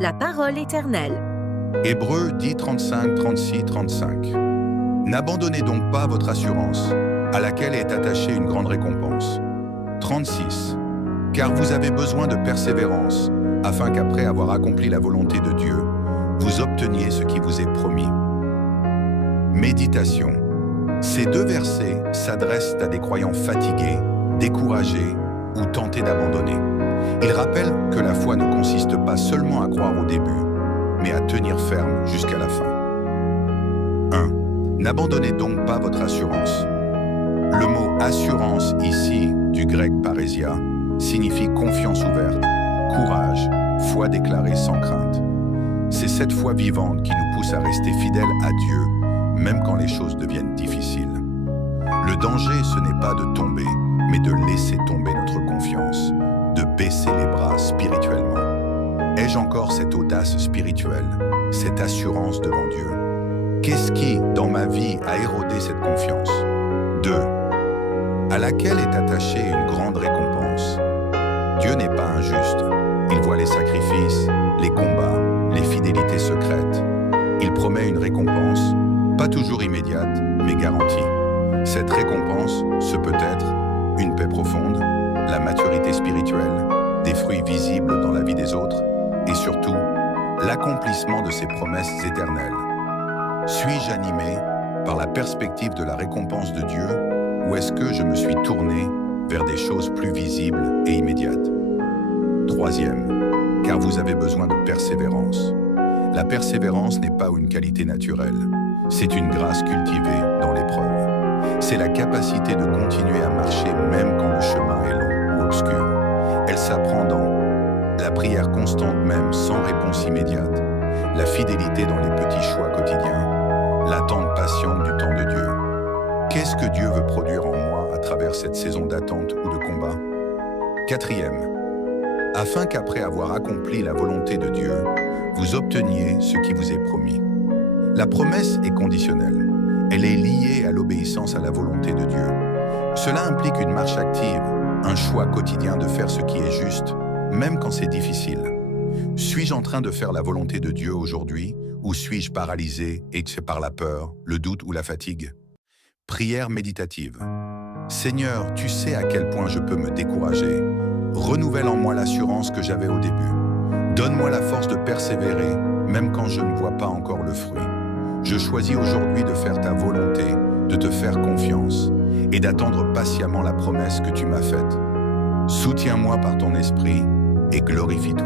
La parole éternelle. Hébreux 10, 35, 36, 35. N'abandonnez donc pas votre assurance, à laquelle est attachée une grande récompense. 36. Car vous avez besoin de persévérance, afin qu'après avoir accompli la volonté de Dieu, vous obteniez ce qui vous est promis. Méditation. Ces deux versets s'adressent à des croyants fatigués, découragés ou tentés d'abandonner. Ils rappellent que la foi ne consiste pas seulement à croire au début, mais à tenir ferme jusqu'à la fin. 1. N'abandonnez donc pas votre assurance. Le mot « assurance » ici, du grec « parésia », signifie confiance ouverte, courage, foi déclarée sans crainte. C'est cette foi vivante qui nous pousse à rester fidèles à Dieu, même quand les choses deviennent difficiles. Le danger, ce n'est pas de tomber, mais de laisser tomber notre confiance, de baisser les bras spirituellement. Ai-je encore cette audace spirituelle, cette assurance devant Dieu? Qu'est-ce qui, dans ma vie, a érodé cette confiance? 2. À laquelle est attachée une grande récompense. Dieu n'est pas injuste. Il voit les sacrifices, les combats, les fidélités secrètes. Il promet une récompense, pas toujours immédiate, mais garantie. Cette récompense, ce peut être une paix profonde, la maturité spirituelle, des fruits visibles dans la vie des autres, et surtout, l'accomplissement de ses promesses éternelles. Suis-je animé par la perspective de la récompense de Dieu, ou est-ce que je me suis tourné vers des choses plus visibles et immédiates? 3e, car vous avez besoin de persévérance. La persévérance n'est pas une qualité naturelle, c'est une grâce cultivée dans l'épreuve. C'est la capacité de continuer à marcher même quand le chemin est long ou obscur. Elle s'apprend dans la prière constante même sans réponse immédiate, la fidélité dans les petits choix quotidiens, l'attente patiente du temps de Dieu. Qu'est-ce que Dieu veut produire en moi à travers cette saison d'attente ou de combat? 4e, afin qu'après avoir accompli la volonté de Dieu, vous obteniez ce qui vous est promis. La promesse est conditionnelle. Elle est liée à l'obéissance à la volonté de Dieu. Cela implique une marche active, un choix quotidien de faire ce qui est juste, même quand c'est difficile. Suis-je en train de faire la volonté de Dieu aujourd'hui, ou suis-je paralysé et c'est par la peur, le doute ou la fatigue? Prière méditative. Seigneur, tu sais à quel point je peux me décourager. Renouvelle en moi l'assurance que j'avais au début. Donne-moi la force de persévérer, même quand je ne vois pas encore le fruit. Je choisis aujourd'hui de faire ta volonté, de te faire confiance et d'attendre patiemment la promesse que tu m'as faite. Soutiens-moi par ton esprit et glorifie-toi.